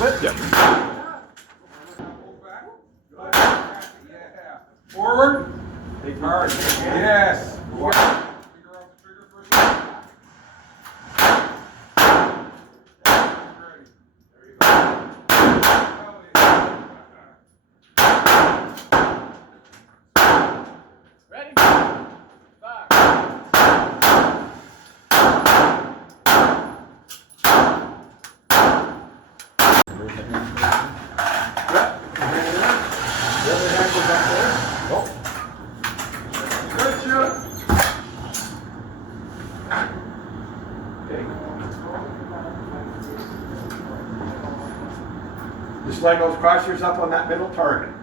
Yeah. Yeah. Forward. Hard. Yes. You got it. Finger off the trigger for a second. Ready. There you go. Ready? 5. The other hand goes up there. Oh. Good shoot. Okay. Just line those crosshairs up on that middle target.